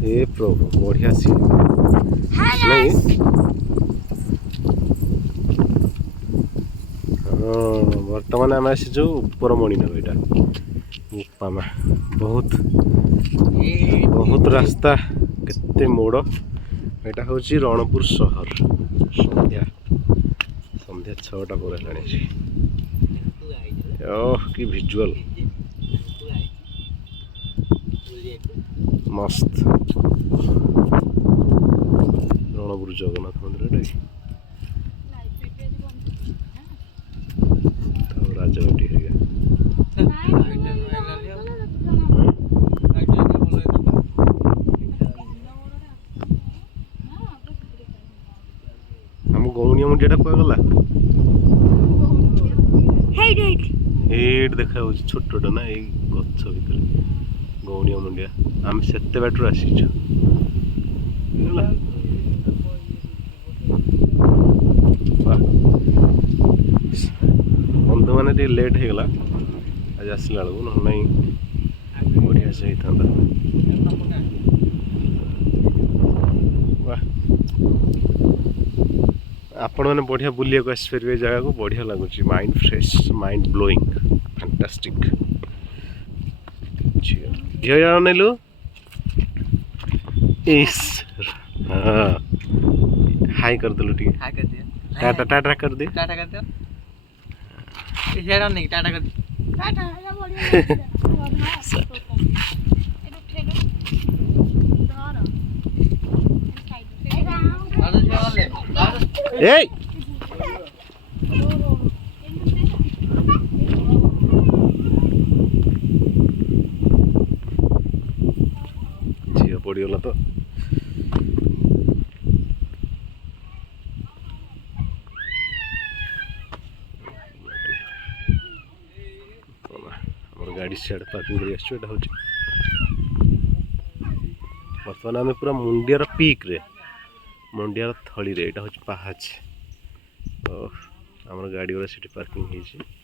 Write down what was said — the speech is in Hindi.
ए प्रभु बढ़िया सी नहीं हाँ बर्तमान आम आसीचु ऊपर मणिनगर यहाँ उपामा बहुत बहुत रास्ता केते मोड़ यहाँ हूँ रणपुर सहर संध्या संध्या 6टा पर कि विजुअल मस्त रणपुर जगन्नाथ मंदिर राजबाटी आम गौणिया मुंडिया कहगला देखा छोटा ना ये गछ भर गौणिया मुंडिया आम से बाटर आसीचु बंधु मैंने टे लेट हो गला आज आसला बेलू ना बढ़िया से होता आपण मैंने बढ़िया बुलिया को आसपारे जगह को बढ़िया लगुच mind fresh mind blowing fantastic झील जान नेलु हाँ हाई कर दिलु ठीक हाई कर दिया टाटा टाटा कर दे टाटा कर दे हेड ऑन नहीं टाटा कर दे टाटा ये बढ़िया ए झील पड़गला तो गाड़ी सियाड़ पार्किंग कर बर्तमान आम पूरा मुंडियार पीक रे मुंडियार थली रे यहाँ हूँ पहाच तो आम गाड़ी गुड़ा पार्किंग हो